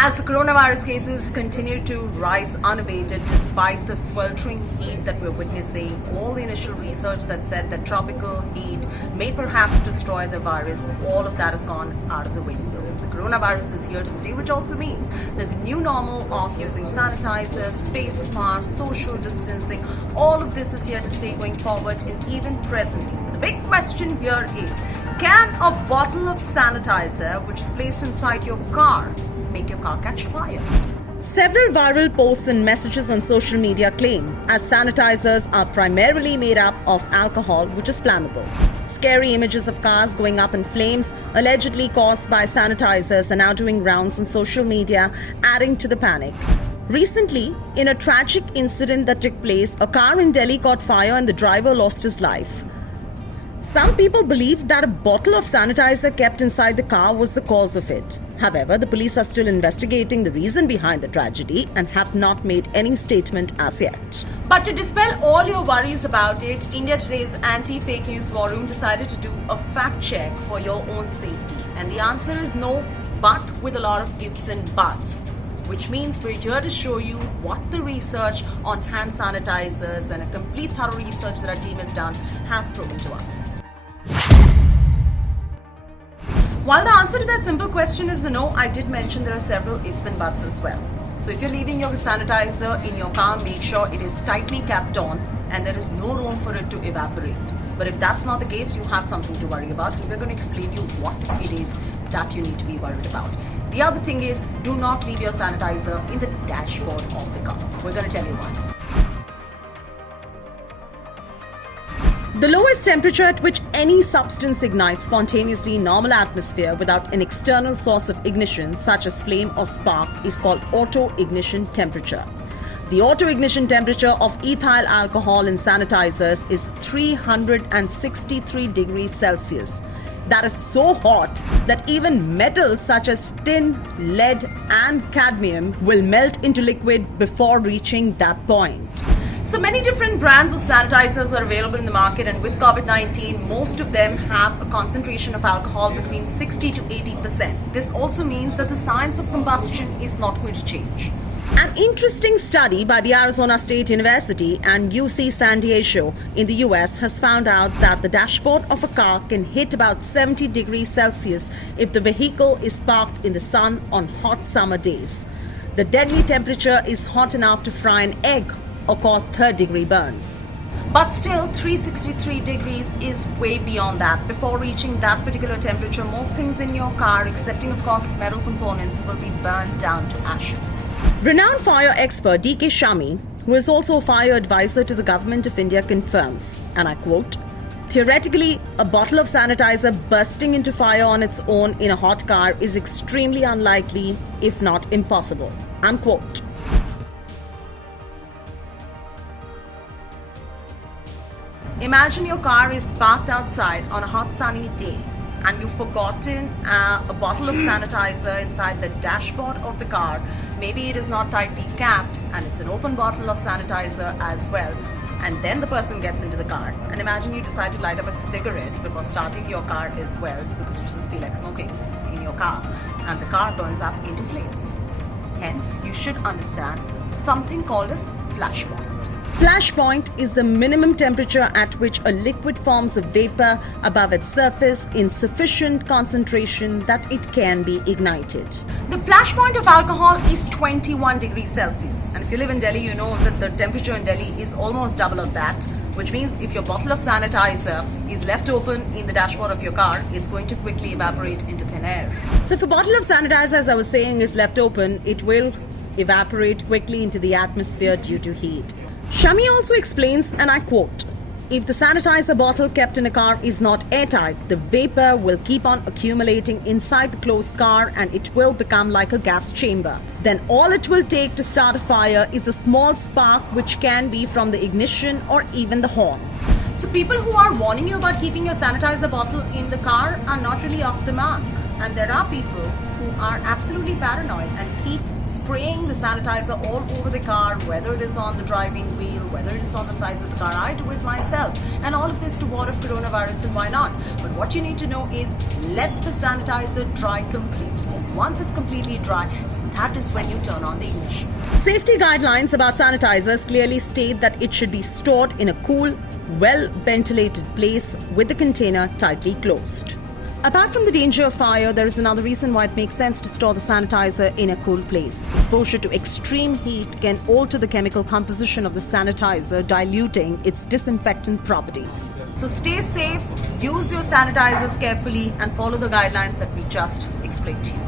As the coronavirus cases continue to rise unabated despite the sweltering heat that we're witnessing, all the initial research that said that tropical heat may perhaps destroy the virus, all of that has gone out of the window. The coronavirus is here to stay, which also means that the new normal of using sanitizers, face masks, social distancing, all of this is here to stay going forward and even presently. The big question here is, can a bottle of sanitizer which is placed inside your car make your car catch fire? Several viral posts and messages on social media claim as sanitizers are primarily made up of alcohol, which is flammable. Scary images of cars going up in flames, allegedly caused by sanitizers, are now doing rounds on social media, adding to the panic. Recently, in a tragic incident that took place, a car in Delhi caught fire and the driver lost his life. Some people believe that a bottle of sanitizer kept inside the car was the cause of it. However, the police are still investigating the reason behind the tragedy and have not made any statement as yet. But to dispel all your worries about it, India Today's anti-fake news war room decided to do a fact check for your own safety. And the answer is no, but with a lot of ifs and buts. Which means we're here to show you what the research on hand sanitizers and a complete thorough research that our team has done has proven to us. While the answer to that simple question is no, I did mention there are several ifs and buts as well. So if you're leaving your sanitizer in your car, make sure it is tightly capped on and there is no room for it to evaporate. But if that's not the case, you have something to worry about. We're going to explain you what it is that you need to be worried about. The other thing is, do not leave your sanitizer in the dashboard of the car. We're going to tell you why. The lowest temperature at which any substance ignites spontaneously in normal atmosphere without an external source of ignition, such as flame or spark, is called autoignition temperature. The autoignition temperature of ethyl alcohol in sanitizers is 363 degrees Celsius. That is so hot that even metals such as tin, lead, and cadmium will melt into liquid before reaching that point. So many different brands of sanitizers are available in the market, and with COVID-19, most of them have a concentration of alcohol between 60 to 80%. This also means that the science of combustion is not going to change. An interesting study by the Arizona State University and UC San Diego in the US has found out that the dashboard of a car can hit about 70 degrees Celsius if the vehicle is parked in the sun on hot summer days. The deadly temperature is hot enough to fry an egg or cause third-degree burns. But still, 363 degrees is way beyond that. Before reaching that particular temperature, most things in your car, excepting of course metal components, will be burned down to ashes. Renowned fire expert D.K. Shami, who is also a fire advisor to the Government of India, confirms, and I quote, "Theoretically, a bottle of sanitizer bursting into fire on its own in a hot car is extremely unlikely, if not impossible." Unquote. Imagine your car is parked outside on a hot sunny day and you've forgotten a bottle of sanitizer inside the dashboard of the car. Maybe it is not tightly capped and it's an open bottle of sanitizer as well. And then the person gets into the car. And imagine you decide to light up a cigarette before starting your car as well, because you just feel like smoking in your car. And the car burns up into flames. Hence, you should understand something called as flash point. Flash point is the minimum temperature at which a liquid forms a vapor above its surface in sufficient concentration that it can be ignited. The flash point of alcohol is 21 degrees Celsius. And if you live in Delhi, you know that the temperature in Delhi is almost double of that, which means if your bottle of sanitizer is left open in the dashboard of your car, it's going to quickly evaporate into thin air. So if a bottle of sanitizer, as I was saying, is left open, it will evaporate quickly into the atmosphere due to heat. Shami also explains, and I quote, "If the sanitizer bottle kept in a car is not airtight, the vapor will keep on accumulating inside the closed car and it will become like a gas chamber. Then all it will take to start a fire is a small spark, which can be from the ignition or even the horn." So people who are warning you about keeping your sanitizer bottle in the car are not really off the mark. And there are people who are absolutely paranoid and keep spraying the sanitizer all over the car, whether it is on the driving wheel, whether it is on the sides of the car. I do it myself. And all of this to ward off coronavirus, and why not? But what you need to know is let the sanitizer dry completely. And once it's completely dry, that is when you turn on the ignition. Safety guidelines about sanitizers clearly state that it should be stored in a cool, well-ventilated place with the container tightly closed. Apart from the danger of fire, there is another reason why it makes sense to store the sanitizer in a cool place. Exposure to extreme heat can alter the chemical composition of the sanitizer, diluting its disinfectant properties. So stay safe, use your sanitizers carefully, and follow the guidelines that we just explained to you.